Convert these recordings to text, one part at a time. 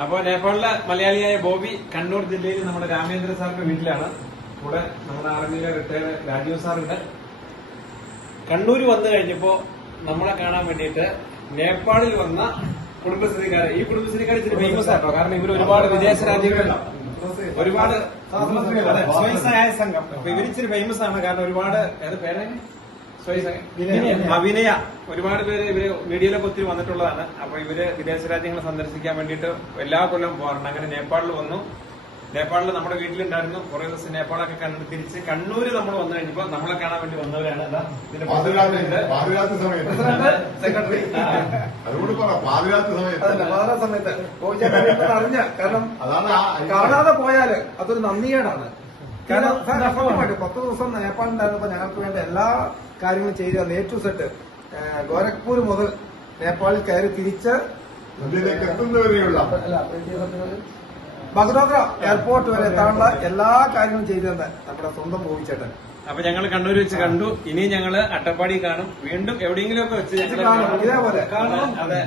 അപ്പൊ നേപ്പാളിലെ മലയാളിയായ ബോബി കണ്ണൂർ ജില്ലയിൽ നമ്മുടെ രാമേന്ദ്ര സാറിന്റെ വീട്ടിലാണ് കൂടെ നമ്മുടെ ആർമിയിലെ റിട്ടയർഡ് രാജീവ് സാറുണ്ട് കണ്ണൂര് വന്നു കഴിഞ്ഞപ്പോ നമ്മളെ കാണാൻ വേണ്ടിയിട്ട് നേപ്പാളിൽ വന്ന കുടുംബശ്രീക്കാരെ ഈ കുടുംബശ്രീക്കാർ ഇച്ചിരി ഫേമസ് ആട്ടോ കാരണം ഇവർ ഒരുപാട് വിദേശ രാജ്യങ്ങളിൽ ഒരുപാട് സ്വയം സഹായ സംഘം ഇവരിച്ചിരി ഫേമസ് ആണ് കാരണം ഒരുപാട് ഏത് പേരെ വിനയ. ഒരുപാട് പേര് ഇവർ മീഡിയയിലൊക്കെ ഒത്തിരി വന്നിട്ടുള്ളതാണ്. അപ്പൊ ഇവർ വിദേശ രാജ്യങ്ങൾ സന്ദർശിക്കാൻ വേണ്ടിയിട്ട് എല്ലാ കൊല്ലം പോകാറുണ്ട് അങ്ങനെ നേപ്പാളിൽ വന്നു. നേപ്പാളിൽ നമ്മുടെ വീട്ടിലുണ്ടായിരുന്നു. കുറെ ദിവസം നേപ്പാളൊക്കെ കണ്ടു തിരിച്ച് കണ്ണൂര് നമ്മൾ വന്നു കഴിഞ്ഞപ്പോ നമ്മളെ കാണാൻ വേണ്ടി വന്നവരാണ് സെക്രട്ടറി. അതുകൊണ്ട് സമയത്ത്. അറിഞ്ഞ. കാരണം അതാണ് കാണാതെ പോയാൽ അതൊരു നന്ദികേടാണ്. കാരണം പത്ത് ദിവസം നേപ്പാളിലുണ്ടായിരുന്നപ്പോ ഞങ്ങൾക്ക് വേണ്ട എല്ലാ കാര്യങ്ങളും ചെയ്തു തന്നു. എ ടു സെറ്റ് ഗോരഖ്പൂർ മുതൽ നേപ്പാളിൽ കയറി തിരിച്ച് ബഗ്ഡോഗ്ര എയർപോർട്ട് വരെ എത്താനുള്ള എല്ലാ കാര്യങ്ങളും ചെയ്തു തന്നെ നമ്മുടെ സ്വന്തം ഭൂമിച്ചേട്ടൻ അപ്പൊ ഞങ്ങൾ കണ്ണൂർ വെച്ച് കണ്ടു. ഇനി ഞങ്ങൾ അട്ടപ്പാടി കാണും. വീണ്ടും എവിടെയെങ്കിലും ഒക്കെ വെച്ച്. ഇതേപോലെ. കാണും. അതെ.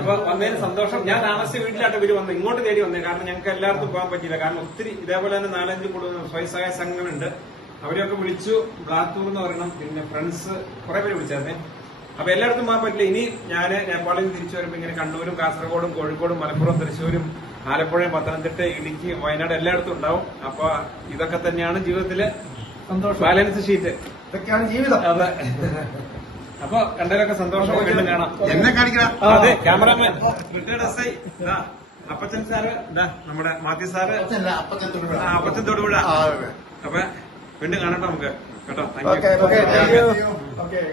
അപ്പൊ വന്നതിന് സന്തോഷം. ഞാൻ താമസിച്ച വീട്ടിലായിട്ട് ഇവർ വന്നു ഇങ്ങോട്ട് തേടി വന്നേ. കാരണം ഞങ്ങൾക്ക് എല്ലാവർക്കും പോകാൻ പറ്റിയില്ല. കാരണം ഒത്തിരി ഇതേപോലെ തന്നെ നാലഞ്ച് കൂടുതൽ സ്വയം സഹായ സംഘങ്ങളുണ്ട്. അവരെയൊക്കെ വിളിച്ചു. ബ്ലാത്തൂർ എന്ന് പറയണം. പിന്നെ ഫ്രണ്ട്സ് കുറെ പേര് വിളിച്ചായിരുന്നേ. അപ്പൊ എല്ലായിടത്തും പോകാൻ പറ്റില്ല. ഇനി ഞാൻ നേപ്പാളിൽ നിന്ന് തിരിച്ചു വരുമ്പോൾ ഇങ്ങനെ കണ്ണൂരും കാസർഗോഡും കോഴിക്കോടും മലപ്പുറം തൃശ്ശൂരും ആലപ്പുഴയും പത്തനംതിട്ട ഇടുക്കി വയനാട് എല്ലായിടത്തും ഉണ്ടാവും. അപ്പൊ ഇതൊക്കെ തന്നെയാണ് ജീവിതത്തിലെ സന്തോഷം. ബാലൻസ് ഷീറ്റ് ഇതൊക്കെയാണ് ജീവിതം. അതെ. അപ്പൊ കണ്ടതിലൊക്കെ സന്തോഷം. വീണ്ടും കാണാം. എന്നെ കാണിക്കണം അതെ. Cameraman. Retired S I. Appachan sir നമ്മുടെ മാത്യു സാറ്. ആ, അപ്പച്ചൻ തൊടുപുഴ. അപ്പൊ വീണ്ടും കാണട്ടെ നമുക്ക്. കേട്ടോ താങ്ക് യു